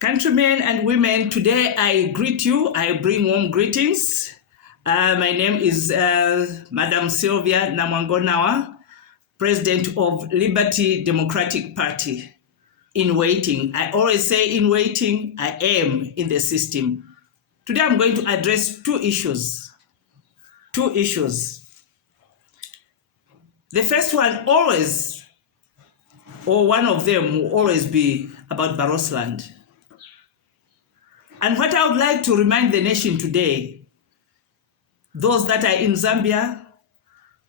Countrymen and women, today I greet you. I bring warm greetings. My name is Madam Sylvia Namwangonawa, President of Liberty Democratic Party. In waiting. I always say in waiting, I am in the system. Today I'm going to address two issues. The first one always, or one of them will always be about Barotseland. And what I would like to remind the nation today, those that are in Zambia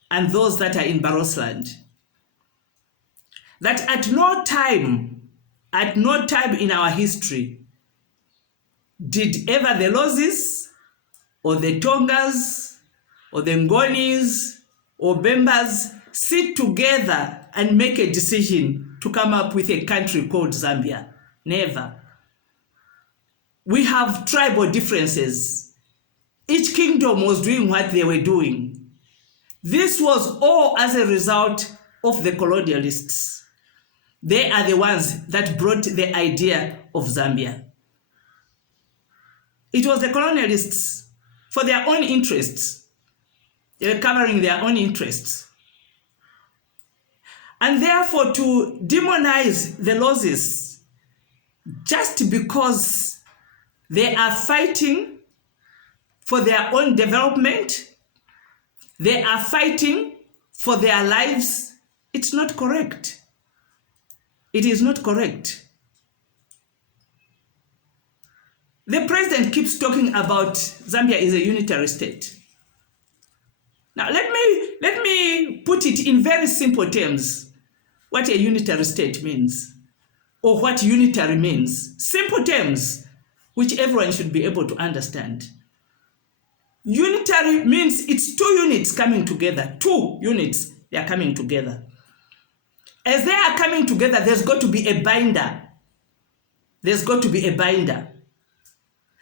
and those that are in Barotseland, that at no time in our history did ever the Lozis or the Tongas or the Ngonis or Bembas sit together and make a decision to come up with a country called Zambia. Never. We have tribal differences. Each kingdom was doing what they were doing. This was all as a result of the colonialists. They are the ones that brought the idea of Zambia. It was the colonialists for their own interests. They were covering their own interests. And therefore, to demonize the Lozis just because they are fighting for their own development, they are fighting for their lives, it's not correct. It is not correct. The president keeps talking about Zambia is a unitary state. Now let me put it in very simple terms, what a unitary state means, or what unitary means. Simple terms, which everyone should be able to understand. Unitary means it's two units coming together. Two units, they are coming together. As they are coming together, there's got to be a binder. There's got to be a binder.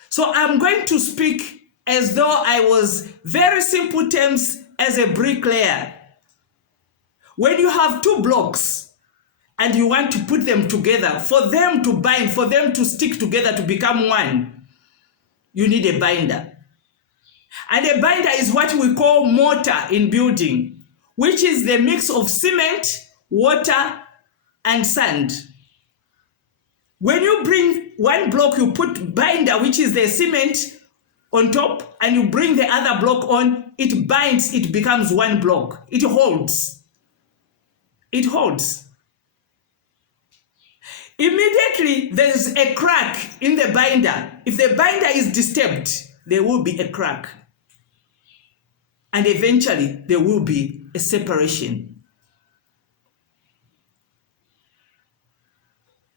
So I'm going to speak as though I was very simple terms as a bricklayer. When you have two blocks and you want to put them together, for them to bind, for them to stick together to become one, you need a binder. And a binder is what we call mortar in building, which is the mix of cement, water, and sand. When you bring one block, you put binder, which is the cement, on top, and you bring the other block on, it binds, it becomes one block. It holds. It holds. Immediately, there's a crack in the binder. If the binder is disturbed, there will be a crack. And eventually, there will be a separation.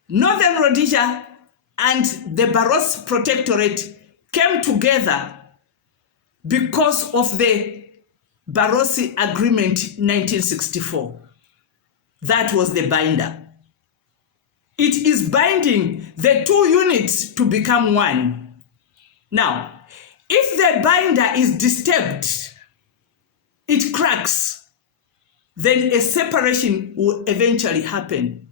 Northern Rhodesia and the Barotse Protectorate came together because of the Barotseland Agreement 1964. That was the binder. It is binding the two units to become one. Now, if the binder is disturbed, it cracks, then a separation will eventually happen.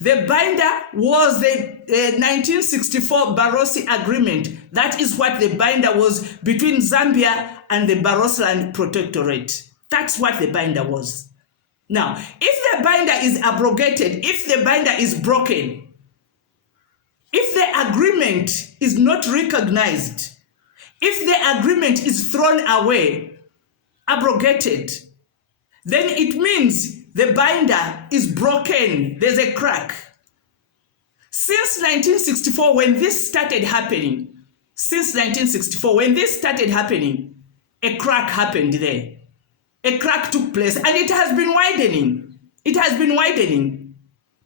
The binder was the 1964 Barotseland Agreement. That is what the binder was between Zambia and the Barotseland Protectorate. That's what the binder was. Now, if the binder is abrogated, if the binder is broken, if the agreement is not recognized, if the agreement is thrown away, abrogated, then it means the binder is broken. There's a crack. Since 1964, when this started happening, a crack happened there. A crack took place, and it has been widening. It has been widening.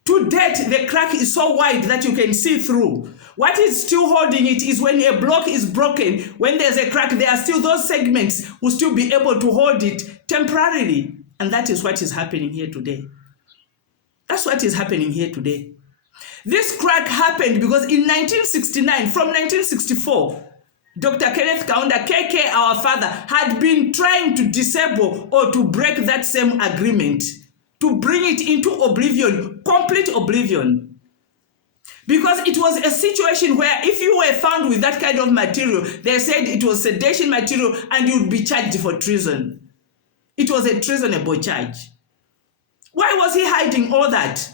To date, the crack is so wide that you can see through. What is still holding it is when a block is broken, when there's a crack, there are still those segments will still be able to hold it temporarily. And that is what is happening here today. That's what is happening here today. This crack happened because in 1969, from 1964, Dr. Kenneth Kaunda, KK, our father, had been trying to disable or to break that same agreement, to bring it into oblivion, complete oblivion. Because it was a situation where if you were found with that kind of material, they said it was sedation material and you would be charged for treason. It was a treasonable charge. Why was he hiding all that?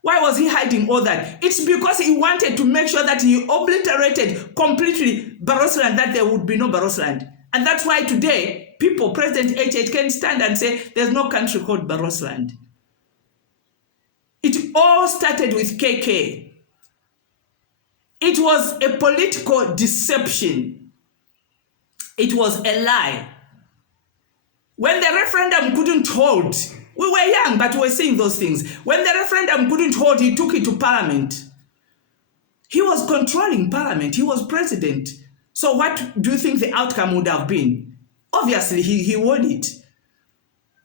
Why was he hiding all that? It's because he wanted to make sure that he obliterated completely Barotseland, that there would be no Barotseland. And that's why today, people, President HH, can stand and say there's no country called Barotseland. It all started with KK. It was a political deception. It was a lie. When the referendum couldn't hold, we were young, but we were saying those things. When the referendum couldn't hold, he took it to Parliament. He was controlling Parliament. He was president. So what do you think the outcome would have been? Obviously, he won it.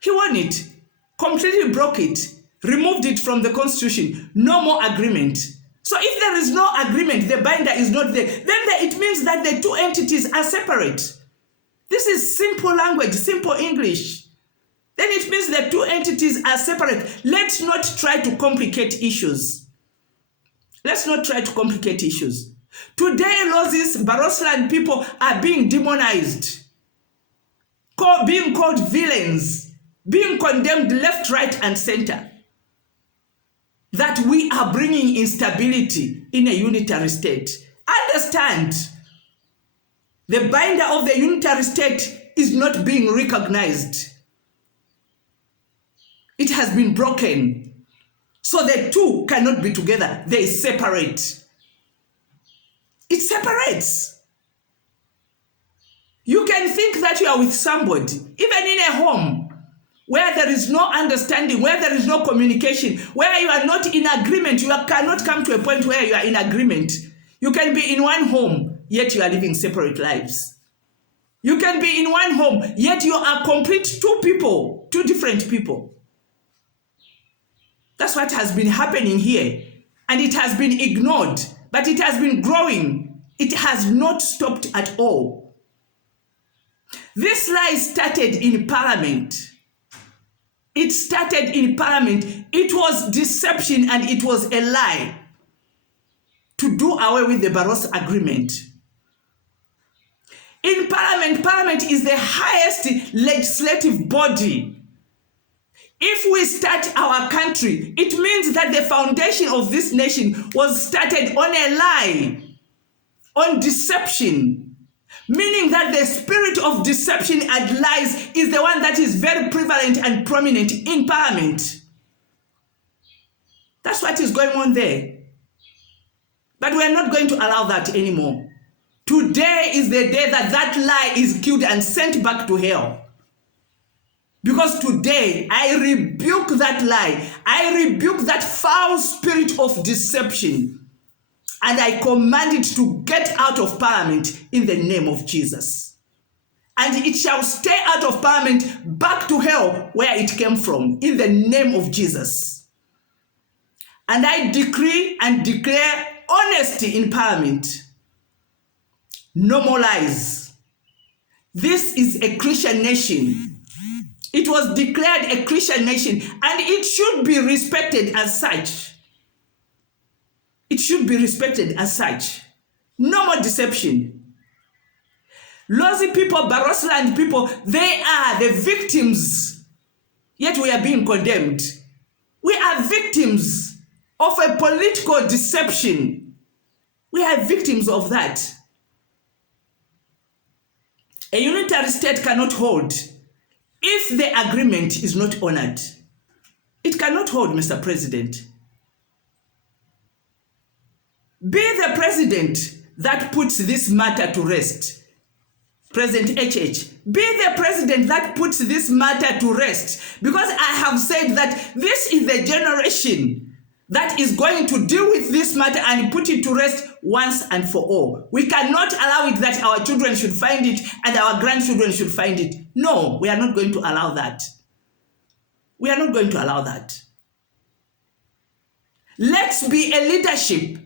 He won it. Completely broke it. Removed it from the constitution. No more agreement. So if there is no agreement, the binder is not there, then it means that the two entities are separate. This is simple language, simple English. Then it means the two entities are separate. Let's not try to complicate issues. Let's not try to complicate issues. Today, Lozis, Barotseland people are being demonized, being called villains, being condemned left, right, and center. That we are bringing instability in a unitary state. Understand, the binder of the unitary state is not being recognized. It has been broken. So the two cannot be together. They separate. It separates. You can think that you are with somebody, even in a home, where there is no understanding, where there is no communication, where you are not in agreement. You cannot come to a point where you are in agreement. You can be in one home, yet you are living separate lives. You can be in one home, yet you are complete two people, two different people. That's what has been happening here. And it has been ignored, but it has been growing. It has not stopped at all. This lie started in Parliament. It started in Parliament. It was deception and it was a lie to do away with the Barotseland Agreement. In Parliament, Parliament is the highest legislative body. If we start our country, it means that the foundation of this nation was started on a lie, on deception, meaning that the spirit of deception and lies is the one that is very prevalent and prominent in Parliament. That's what is going on there. But we are not going to allow that anymore. Today is the day that that lie is killed and sent back to hell. Because today, I rebuke that lie. I rebuke that foul spirit of deception. And I command it to get out of Parliament in the name of Jesus. And it shall stay out of Parliament back to hell where it came from, in the name of Jesus. And I decree and declare honesty in Parliament. No more lies. This is a Christian nation. It was declared a Christian nation, and it should be respected as such. It should be respected as such. No more deception. Lozi people, Barotseland people, they are the victims, yet we are being condemned. We are victims of a political deception. We are victims of that. A unitary state cannot hold if the agreement is not honored. It cannot hold, Mr. President. Be the president that puts this matter to rest. President HH, be the president that puts this matter to rest. Because I have said that this is the generation that is going to deal with this matter and put it to rest once and for all. We cannot allow it that our children should find it and our grandchildren should find it. No, we are not going to allow that. We are not going to allow that. Let's be a leadership.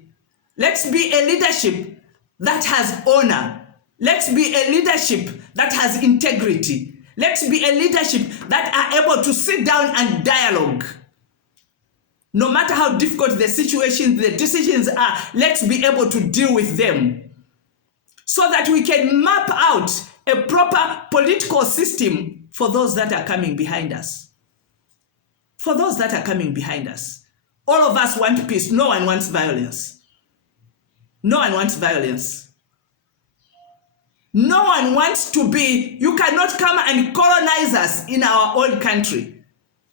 Let's be a leadership that has honor. Let's be a leadership that has integrity. Let's be a leadership that are able to sit down and dialogue. No matter how difficult the situation, the decisions are, let's be able to deal with them so that we can map out a proper political system for those that are coming behind us. For those that are coming behind us. All of us want peace. No one wants violence. No one wants violence. No one wants to be, you cannot come and colonize us in our own country.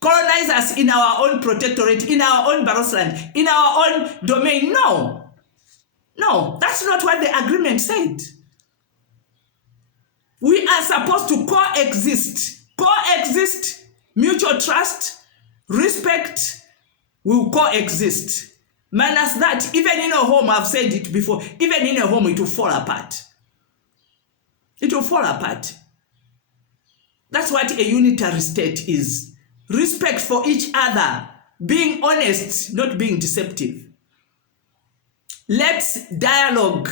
Colonize us in our own protectorate, in our own Barotseland, in our own domain. No. No, that's not what the agreement said. We are supposed to coexist. Coexist, mutual trust, respect, will coexist. Minus that, even in a home, I've said it before, even in a home, it will fall apart. It will fall apart. That's what a unitary state is. Respect for each other, being honest, not being deceptive. Let's dialogue.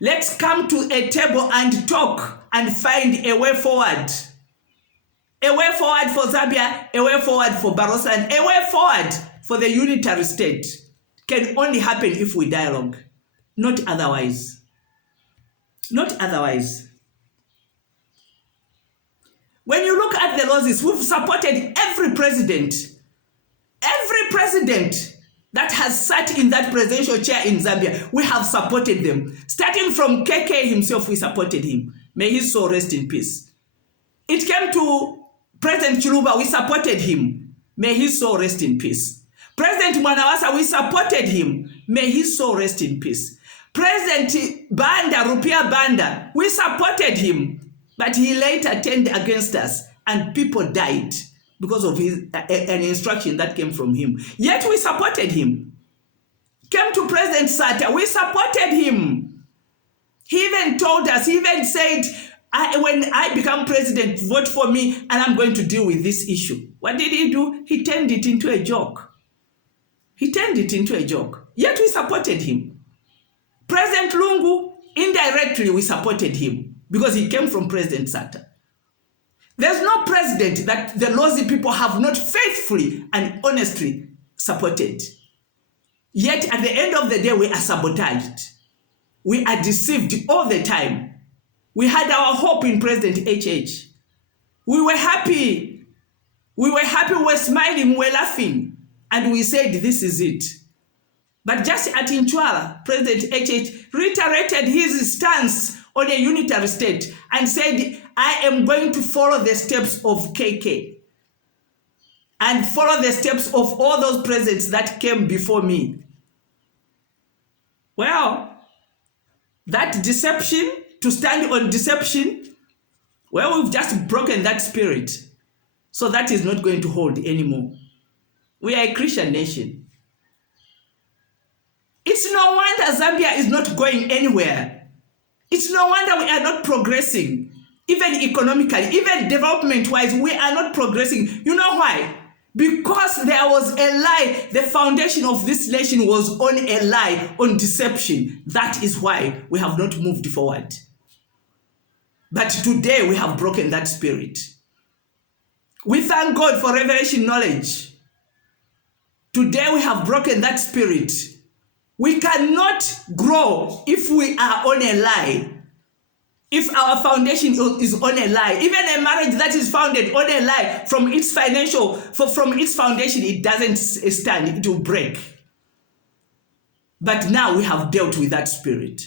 Let's come to a table and talk and find a way forward. A way forward for Zambia, a way forward for Barotseland, a way forward for the unitary state can only happen if we dialogue, not otherwise. Not otherwise. When you look at the losses, we've supported every president that has sat in that presidential chair in Zambia. We have supported them. Starting from KK himself, we supported him. May his soul rest in peace. It came to President Chiluba, we supported him. May his soul rest in peace. President Mwanawasa, we supported him. May his soul rest in peace. President Banda, Rupia Banda, we supported him. But he later turned against us and people died because of an instruction that came from him. Yet we supported him. Came to President Sata, we supported him. He even told us, he even said, when I become president, vote for me and I'm going to deal with this issue. What did he do? He turned it into a joke. He turned it into a joke. Yet we supported him. President Lungu, indirectly we supported him because he came from President Sata. There's no president that the Lozi people have not faithfully and honestly supported. Yet at the end of the day, we are sabotaged. We are deceived all the time. We had our hope in President HH. We were happy. We were happy, we were smiling, we were laughing. And we said, this is it. But just at Inchwala, President HH reiterated his stance on a unitary state and said, I am going to follow the steps of KK and follow the steps of all those presidents that came before me. Well, that deception, to stand on deception, well, we've just broken that spirit. So that is not going to hold anymore. We are a Christian nation. It's no wonder Zambia is not going anywhere. It's no wonder we are not progressing. Even economically, even development-wise, we are not progressing. You know why? Because there was a lie. The foundation of this nation was on a lie, on deception. That is why we have not moved forward. But today we have broken that spirit. We thank God for revelation knowledge. Today we have broken that spirit. We cannot grow if we are on a lie. If our foundation is on a lie, even a marriage that is founded on a lie, from its foundation, it doesn't stand, it will break. But now we have dealt with that spirit.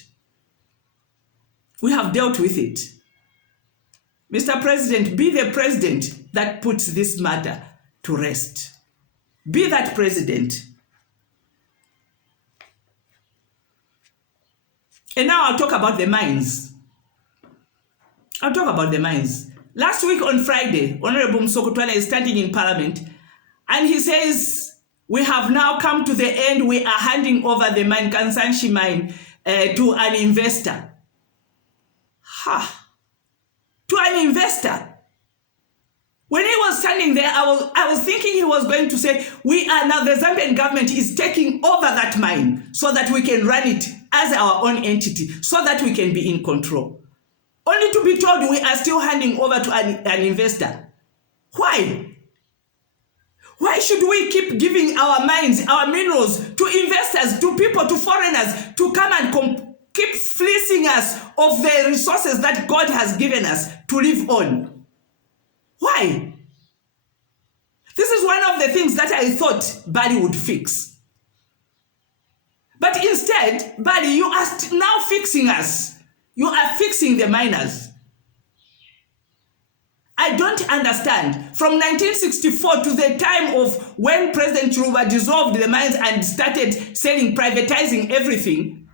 We have dealt with it. Mr. President, be the president that puts this matter to rest. Be that president. And now I'll talk about the mines. Last week on Friday, Honorable Msokotwane is standing in Parliament and he says, we have now come to the end. We are handing over the mine, Kansanshi mine, to an investor. To an investor. When he was standing there, I was thinking he was going to say, we are now, the Zambian government is taking over that mine so that we can run it as our own entity, so that we can be in control. Only to be told we are still handing over to an investor. Why? Why should we keep giving our mines, our minerals to investors, to people, to foreigners, to come and keep fleecing us of the resources that God has given us to live on? Why? This is one of the things that I thought Bali would fix. But instead, Bali, you are now fixing us. You are fixing the miners. I don't understand. From 1964 to the time of when President Chiluba dissolved the mines and started privatizing everything,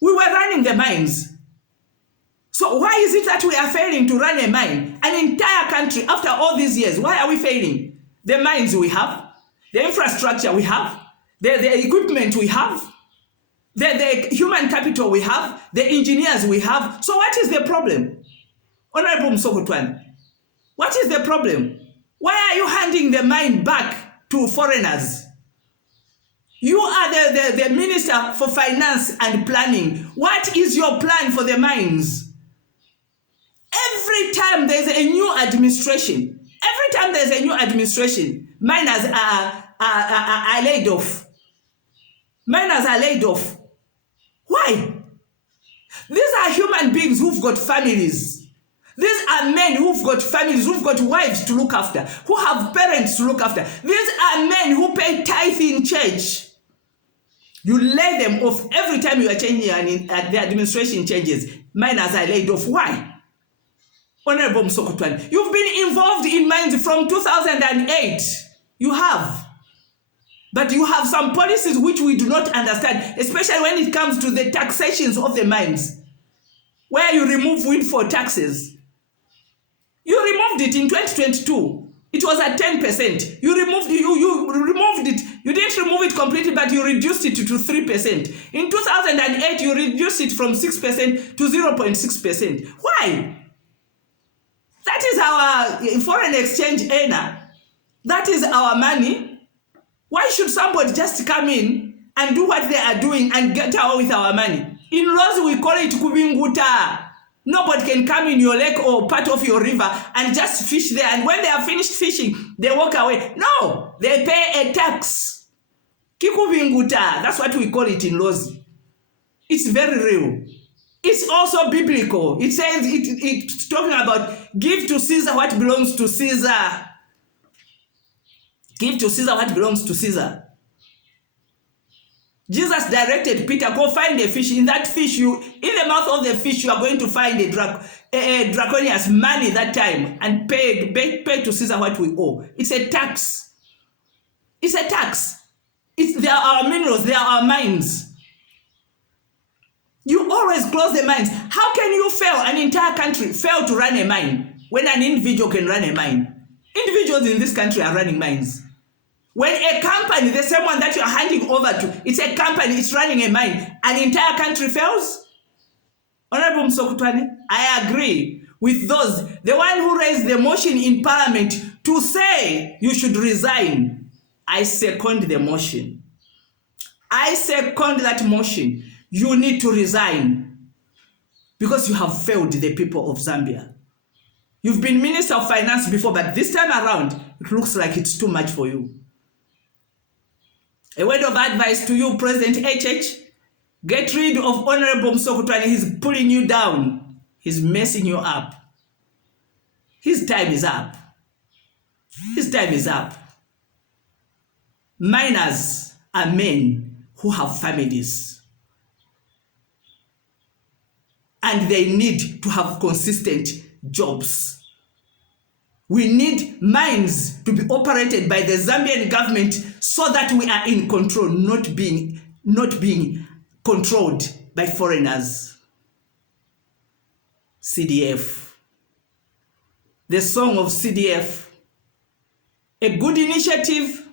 we were running the mines. So why is it that we are failing to run a mine? An entire country, after all these years, why are we failing? The mines we have, the infrastructure we have, the equipment we have, the human capital we have, the engineers we have. So what is the problem? Honorable Msokotwane, what is the problem? Why are you handing the mine back to foreigners? You are the Minister for Finance and Planning. What is your plan for the mines? Every time there's a new administration, miners are laid off. Miners are laid off. Why? These are human beings who've got families. These are men who've got families, who've got wives to look after, who have parents to look after. These are men who pay tithe in church. You lay them off every time you are changing and the administration changes. Miners are laid off. Why? Honorable Msokotwane, you've been involved in mines from 2008. You have. But you have some policies which we do not understand, especially when it comes to the taxations of the mines, where you remove windfall taxes. You removed it in 2022. It was at 10%. You removed it. You didn't remove it completely, but you reduced it to 3%. In 2008, you reduced it from 6% to 0.6%. Why? That is our foreign exchange earner. That is our money. Why should somebody just come in and do what they are doing and get away with our money? In laws, we call it kubinguta. Nobody can come in your lake or part of your river and just fish there. And when they are finished fishing, they walk away. No, they pay a tax. Kikubinguta, that's what we call it in laws. It's very real. It's also biblical. It says, it's talking about give to Caesar what belongs to Caesar. Give to Caesar what belongs to Caesar. Jesus directed Peter, go find a fish. In that fish, in the mouth of the fish, you are going to find a draconius money that time and pay to Caesar what we owe. It's a tax. It's a tax. They are our minerals. They are our mines. You always close the mines. How can you fail, an entire country fail to run a mine when an individual can run a mine? Individuals in this country are running mines. When a company, the same one that you are handing over to, it's a company, it's running a mine, an entire country fails? Honorable Msokotwane, I agree with those, the one who raised the motion in Parliament to say you should resign. I second the motion. I second that motion. You need to resign because you have failed the people of Zambia. You've been Minister of Finance before, but this time around, it looks like it's too much for you. A word of advice to you, President HH, get rid of Honorable Msokotwane. He's pulling you down. He's messing you up. His time is up. His time is up. Miners are men who have families. And they need to have consistent jobs. We need mines to be operated by the Zambian government so that we are in control, not being controlled by foreigners. CDF. The song of CDF. A good initiative,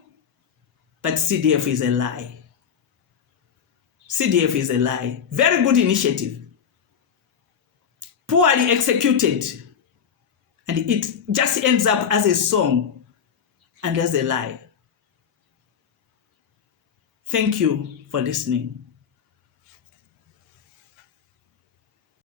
but CDF is a lie. CDF is a lie. Very good initiative. Poorly executed. And it just ends up as a song and as a lie. Thank you for listening.